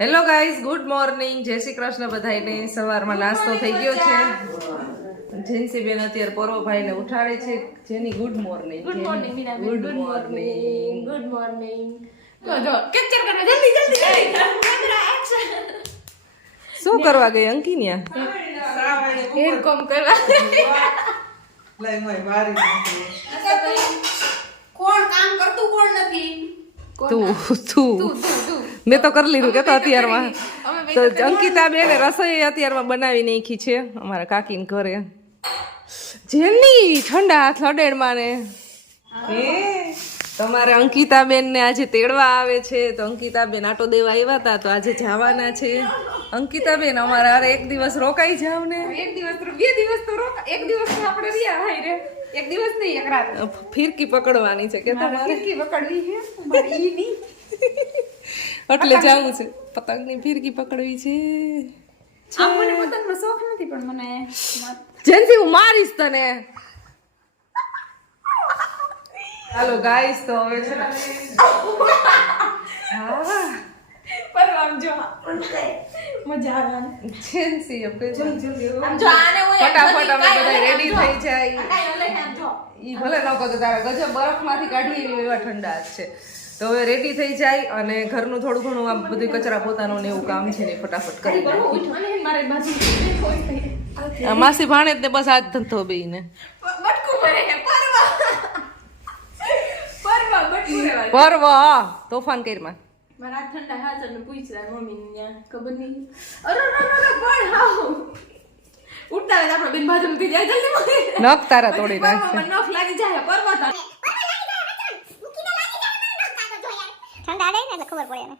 Hello guys, good morning. જય શ્રી કૃષ્ણ બધાને. સવારમાં નાસ્તો થઈ ગયો છે. જેન્સી બેન અત્યારે પરોભાઈને ઉઠાડે છે. જેની good morning. Good morning Meena ben. Good morning. Good morning. જો કેપ્ચર કરો જલ્દી જલ્દી કેમેરા એક્શન. શું કરવા ગઈ અંકિન્યા? હેડ કોમ કરવા. લઈ મોય મારી કોણ કામ કરતું કોણ નથી? તું મેં તો કરી લીધું કે તો અત્યારમાં તો અંકિતા બેન રસોઈ અત્યારમાં બનાવી નાખી છે અમારા કાકીને ઘરે. જેની ઠંડા હાથ લડેડમાં ને તમારે અંકિતા બેન ને આજે તેડવા આવે છે તો અંકિતા બેન આટો દેવા આવ્યા હતા તો આજે જવાના છે. અંકિતા બેન અમારે અરે એક દિવસ રોકાઈ જાવ ને. એક દિવસ તો બે દિવસ તો એક દિવસ તો આપણે રહ્યા ભાઈ રે. એક દિવસ નહીં એક રાત ફિરકી પકડવાની છે કે તમારે ફિરકી પકડવી છે મારી ઈ ની એટલે જાવું છે. પતંગની ફિરકી પકડવી છે. આમ મને પતંગનો શોખ નથી પણ મને જેનથી હું મારીશ તને. હાલો ગાઈસ તો હવે છે ને પર આમ જો મજા આવે જેનસી આપણે આમ જો આને હું ફટાફટ અમે બધા રેડી થઈ જાય. કાઈ ઓલે આમ જો ઈ ભલે ન કહો તો તારા ગજબ બરફમાંથી કાઢી એવા ઠંડા જ છે. તો હવે રેડી થઈ જાય અને ઘરનું થોડું ઘણું આ બધું કચરા પોતાનું ને એવું કામ છે ને ફટાફટ કરી નાખી. મારી બાજુ આ માસી ભાણેજ ને બસ આજ ધંધો બેયને બટકું ભરે હે પરવા બટકું રેવા પરવ તોફાન કરીમાં મારા ઠંડા હાથ ને પૂછ્યા મમ્મી ને ખબર નહીં અરે પણ હાઉ ઉઠતા રહે આપણે બેન બાજુ ઉઠી જાય જલ્દી નખ તારા તોડી નાખશે. નખ લાગી જાય પરવા તો ઠંડા રહે ને એટલે ખબર પડે એને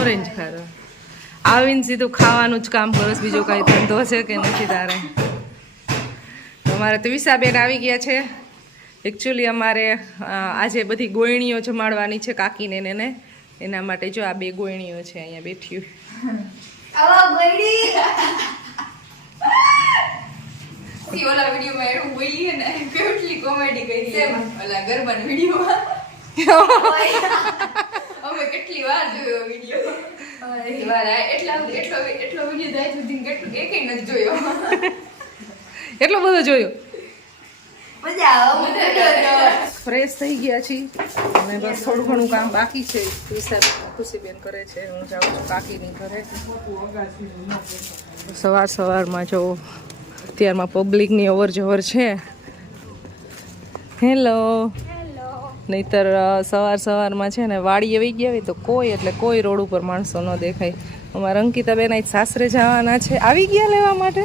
ઓરેન્જ ખારો આવીને સીધું ખાવાનું જ કામ કરો. બીજો કઈ ધંધો છે કે નથી તારે? અમારે તો વિસાબેન આવી ગયા છે. એકચ્યુઅલી અમારે આજે બધી ગોયણીઓ જમાડવાની છે કાકીને ને એના માટે જો આ બે ગોયણીઓ છે અહીંયા બેઠી. આવા ગોયડી સી ઓલા વિડિયોમાં એવું બોલીએ ને કેટલી કોમેડી કરી છે ઓલા ગરબાના વિડિયોમાં અમે કેટલી વાર જોયો વિડિયો એટલો વિડિયો જાય સુધી કેટલું એકેય નથી જોયો. એટલો બધો જોયો. મજા આવે ફ્રેશ થઈ ગયા છીએ અને બસ થોડું ઘણું કામ બાકી છે. ખુશીબેન કરે છે, હું જાઉં છું કાકીની ઘરે. સવારમાં જો અત્યારમાં પબ્લિકની અવર જવર છે. હેલો નહીતર સવારમાં છે ને વાડી આવી ગયા હોય તો કોઈ એટલે કોઈ રોડ ઉપર માણસો ન દેખાય. અમારા અંકિતા બેન આજ સાસરે જવાના છે. આવી ગયા લેવા માટે?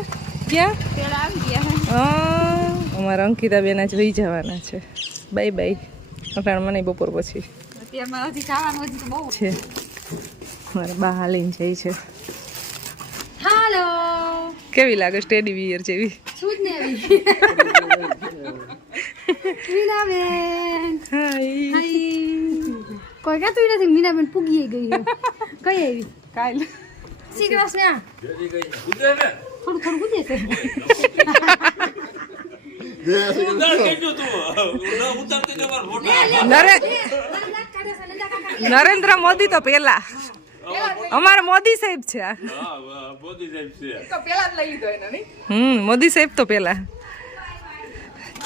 ક્યાં? પેલા આવી ગયા અમારા અંકિતા બેન આજ વહી જવાના છે. Bye bye. અટાણ મને બપોર પછી અત્યારમાં હજી ખાવાનું હજી તો બહુ છે. મારા બા હાલીને જાય છે. હાલો કેવી લાગે? સ્ટેડી વિયર જેવી શું જ ને આવી મીનાબેન હાય. કોઈ કહેતું નથી મીનાબેન પૂગી ગઈ છે. કઈ આવી કાલ શ્રી કૃષ્ણ થોડું ગુજે છે નરેન્દ્ર મોદી તો પેલા અમારા મોદી સાહેબ છે. મોદી સાહેબ તો પેલા.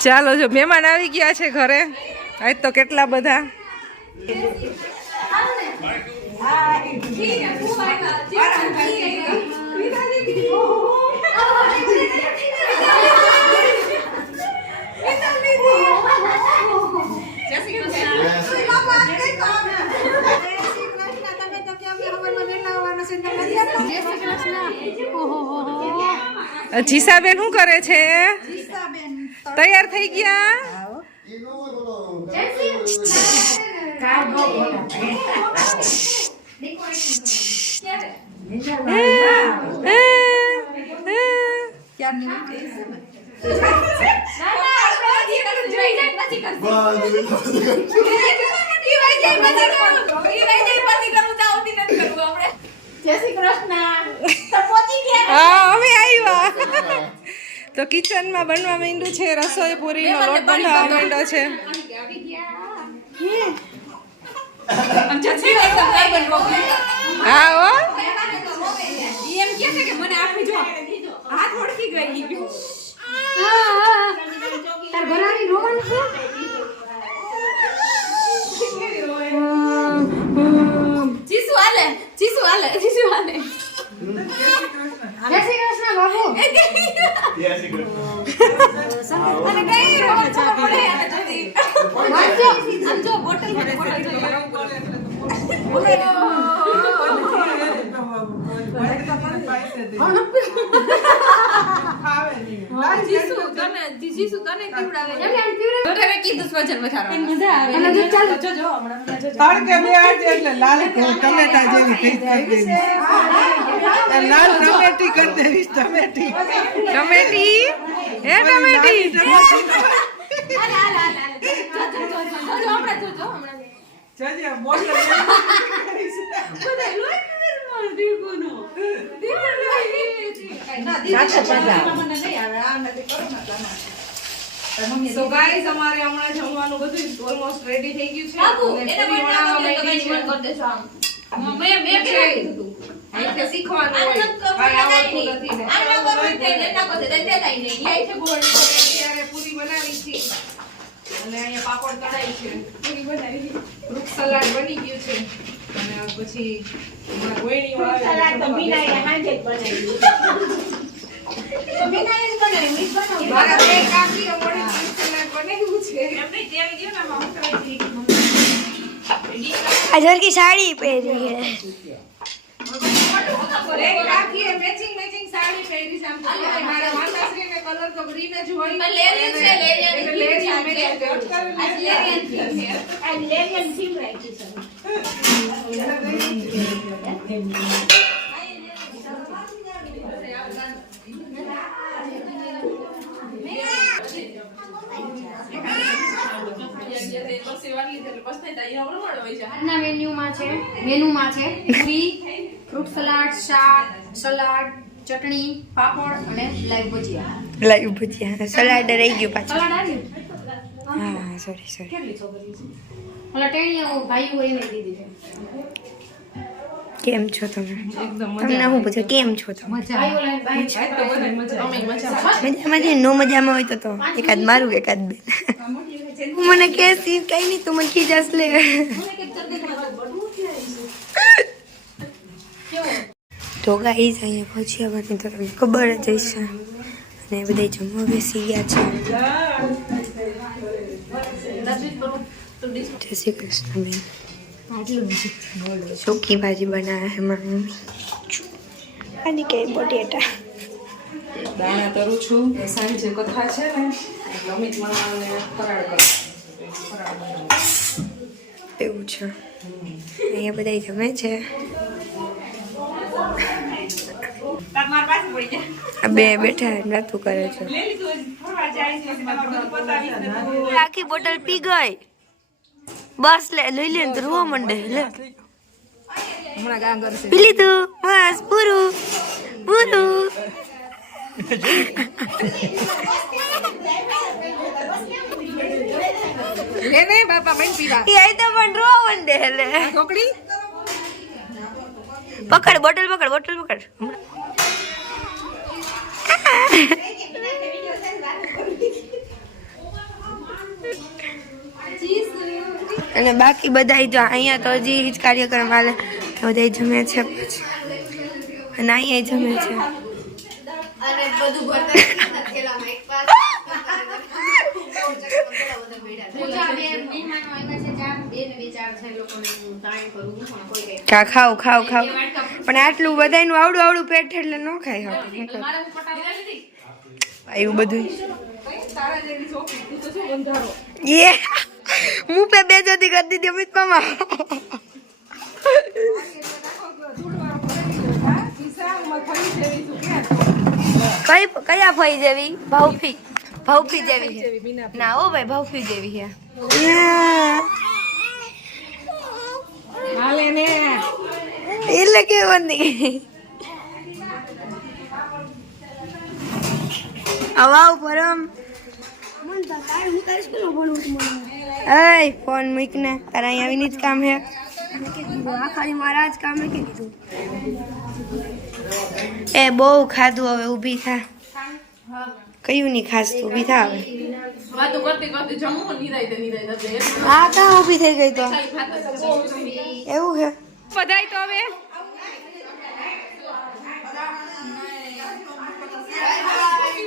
ચાલો જો મહેમાન આવી ગયા છે ઘરે. આજ તો કેટલા બધા. જીસાબેન શું કરે છે? તૈયાર થઈ ગયા? જય શ્રી કૃષ્ણ હા અમે આવ્યા. તો કિચનમાં બનવા માંડ્યું છે રસોઈ, પૂરીનો લોટ બંધાવા માંડ્યો છે. હા હો એમ કે છે કે મને આપી જો હાથ ઓળખી ગઈ તાર ઘરાની રોવાનું છે જીસુ હાલે જય શ્રી કૃષ્ણ બાબુ અને કઈ રોવા પડે વાંચો આમ જો બોટલ જીસુ તને કેવડાવે એમ કીધું વજન વધારવાનું મજા આવે અને જો ચાલો જોજો હમણાં જોજો તડકે બે આજે એટલે લાલ ટમેટા જેવી થઈ ગઈ. લાલ ટમેટી કરી દેવી. ટમેટી હે ટમેટી જજે બોટલ સો ગાઈસ અમારે હમણાં જમવાનું બધું ઓલમોસ્ટ રેડી થઈ ગયું છે. બાબુ અને એને પૂરી બનાવવા બનાવવા માટે માંડી તો છે. કરી દેજો આમ મેં પેલા કીધું તું એટલે શીખવાનું હોય. કાંઈ આવડતું નથી ને. અત્યારે પૂરી બનાવી છે અને અહીંયા પાપડ તળાય છે. ફ્રૂટ સલાડ બની ગયું છે અને પછી હમણાં ગોળીઓ આવે છે. મારા બે કાકીઓ મળીને ફ્રૂટ સલાડ બનાવ્યું છે. આ ઝલકી સાડી પહેરી હે એક કાકીએ મેચિંગ સાડી પહેરી છે. આમ તો મારા માતાશ્રીને કલર તો ગ્રીન જ હોય. આજના મેન્યુમાં છે પૂરી, ફ્રૂટ સલાડ, શાક, સલાડ, ચટણી, પાપડ અને લાઈવ ભજીયા. લાઈવ ભજીયા સલાડ રહી ગયું પાછું. સલાડ આવ્યું હા સોરી કેટલી છોકરી છે ઓલા ટેણીયા ભાઈ હોય એને દીધી છે કેમ છો તમે? એકદમ તમને હું પૂછે કેમ છો તમે? ભાઈ ઓલા ભાઈ મજામાં છે? નો મજામાં હોય તો એકાદ મારું એકાદ બેન મને કે સી કઈ નહીં તું મને ખીજાસ લે. તો ગાઈઝ અહીંયા ભજીયા બની તો તમને ખબર જ હશે અને બધા જમવા બેસી ગયા છે. જય શ્રી કૃષ્ણ બેન. સૂકી ભાજી બનાવે છે મારી મમ્મી. આની કઈ બટેટા દાણા તરું છું. સાંજે કથા છે ને એટલે અમિત મામાને ફરાળ કરું. એવું છે. અહીંયા બધા જમે છે. આ બે બેઠા નાતું કરે છે. આખી બોટલ પી ગઈ. બસ લે લઈ લે તો રોવા માંડે. લે હમણાં કામ કરશે. પી લીધું બસ પૂરું પૂરું. લે ને બાપા મન પીવા. એ આઈ તો પણ રોવા માંડે. લે છોકરી પકડ બોટલ પકડ બોટલ પકડ. અને બાકી બધા જો અહીંયા તો હજી જ કાર્યક્રમ હાલે બધા જમે છે પછી અને અહીંયા જમે છે. ખાવ ખાવ ખાવ પણ આટલું બધાનું આવડું આવડું પેટ એટલે ન ખાય એવું બધું. ये मुंह पे बेइज्जती कर दी थी अमित मामा. કયા ફઈ જેવી? ભાવફી જેવી છે. ના ઓ ભાઈ ભાવફી જેવી છે. હાલે ને એટલે કેવું નહીં. હવા પરમ એ ફોન મૂકને તારા અહીંયા આવીને જ કામ હે ખાલી મારા જ કામ હે કીધું એ બહુ ખાધું હવે ઊભી થા કયું નહીં ખાસ તું ઊભી થા હવે વાતો કરતી કરતી જમો નિરાયતે હા કાં ઊભી થઈ ગઈ તો એવું છે બધાય તો હવે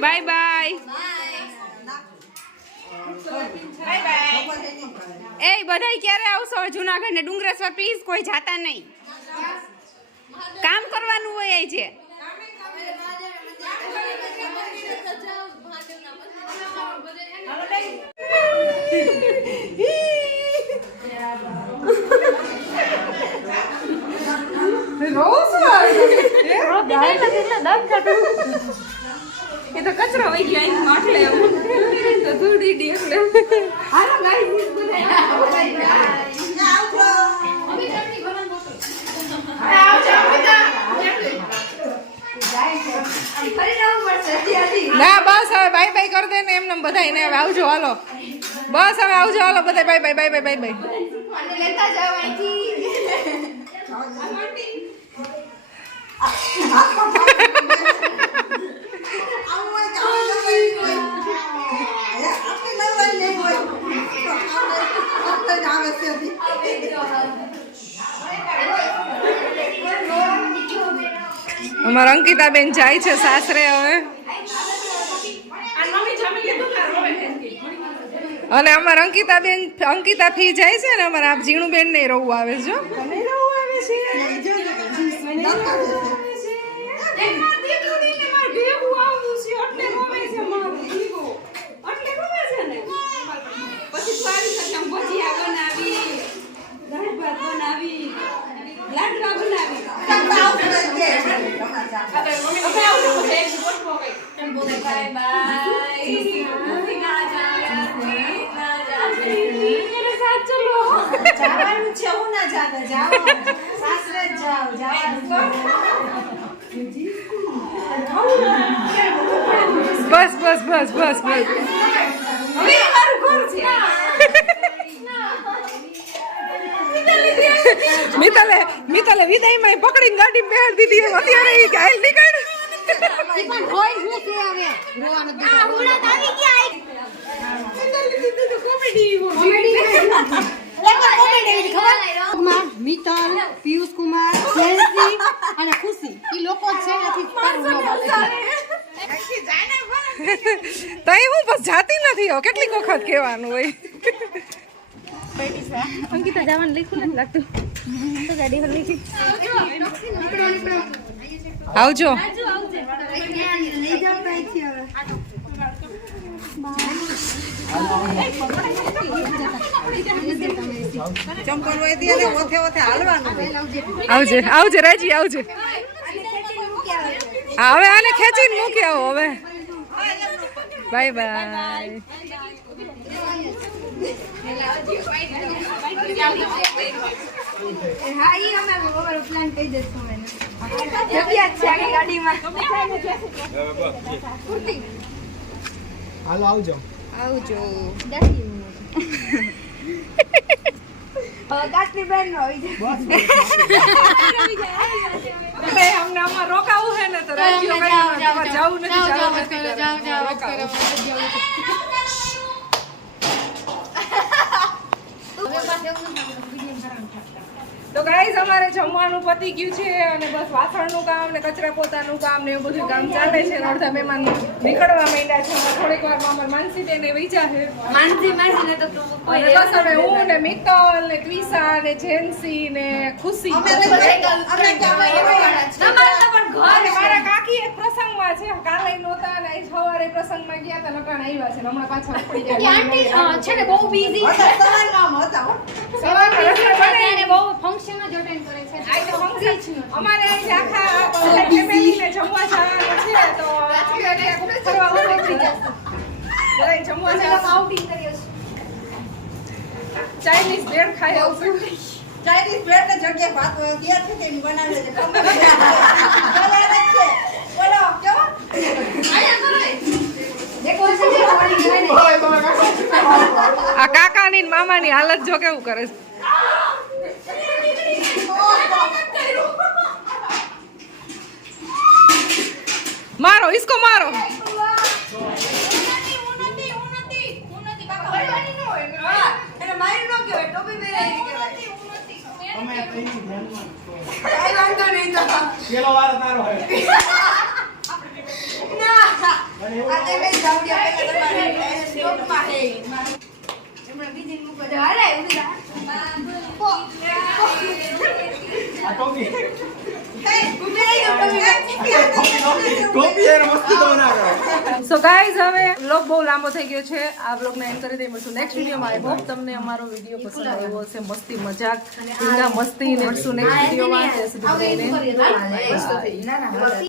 બાય બાય એ બધાય ક્યારે આવશો જુનાગઢ ને ડુંગરેશ્વર પ્લીઝ કોઈ જાતા નહીં કામ કરવાનું હોય એ છે એ તો કચરો વહી ગયો અહીં માટલે તો ધૂળી ડી એટલે હાલો ગાઈસ ના બસ હવે બાય બાય કરી દે ને એમને બધા એને હવે આવજો હાલો બસ હવે આવજો હાલો બધા bye bye bye bye bye bye લેતા જાવ અહીંથી અમારા અંકિતા બેન જાય છે સાસરે હવે અને અમારા અંકિતા ફી જાય છે ને અમારા આપ જીણું બેન ને રહું આવે છે બસ બસ બસ બસ બસ મિતાલે વિદાયમાં પકડીને ગાડી બેહાડી દીધી અત્યારે ઈ ગાયલ નીકળ પણ હોય હું છે હવે રોવાનું આ હુડા આવી ગયા મિતલ પિયુષ કુમાર જેન્સી અને ખુશી ઈ લોકો છે નથી તઈ હું બસ જાતી નથી હો કેટલીક વખત કહેવાનું હોય અંકિતા જવાનું લખ્યું નથી લાગતું તો ગાડી પર લખી આવજો લઈ જાવ કઈ હવે ચંપલ હોય ત્યારે ઓથે ઓથે હાલવાનું આવજે આવજે રાજી આવજે હા હવે આને ખેંચીને મૂકી આવો હવે બાય બાય હા ઈ અમારો પ્લાન કહી દેશું મને જગ્યા છે આની ગાડીમાં હાલો આવજો આવજો કાટલી બેન હોય અરે અમને આમાં રોકાવું છે ને તો રાજીઓ જવું નથી તો ગાઈસ અમારે જમવાનું પતી ગયું છે અને બસ વાસણનું કામ ને કચરા પોતાનું કામ ને એવું બધું કામ ચાલે છે અને અડધા મહેમાન નીકળવા માંડ્યા છે થોડીક વારમાં અમારે માનસી બેન વિચાર છે માનસી ને તો અને બસ હવે હું ને મિત્તલ ને ત્વિષા ને જેન્સી ને ખુશી મારા કાકી એક પ્રસંગમાં છે કાલે નહોતા ને આજ સવારે પ્રસંગમાં ગયા હતા નકાણ આવ્યા છે હમણાં પાછા પડી જાય આંટી છે ને બહુ બિઝી છે સવારમાં રસોઈ ત્યારે બહુ ફંક્શન જ અટેન્ડ કરે છે આ તો ફંક્શન અમારે અહીં આખા ફેમિલીને જમવા જવાનું છે તો અત્યારે ખૂબ ફરવા નીકળી જશે બધાય જમવા જવાનું આઉટિંગ કરીએ ચાઇનીઝ બ્રેડ ખાઈ આવશું ચાઇનીઝ બ્રેડ ને જગ્યાએ ભાત હોય ગયા છે કે બનાવે છે બોલો કેવો આ કાકાની ને મામાની હાલત જો કેવું કરે છે. મારો ઇસકો મારો. પેલો વાર તારો હે આ ટોપી ટોપી યાર મસ્ત તો ના કરો. સો ગાઈઝ હવે વ્લોગ બહુ લાંબો થઈ ગયો છે. આ વ્લોગને એન્ડ કરી દઈએ. મળશું નેક્સ્ટ વિડીયોમાં. આઈ હોપ તમને અમારો વિડીયો પસંદ આવ્યો હશે. મસ્તી મજાક ઈંગા મસ્તી ને મળશું નેક્સ્ટ વિડીયોમાં. ત્યાં સુધી બધાને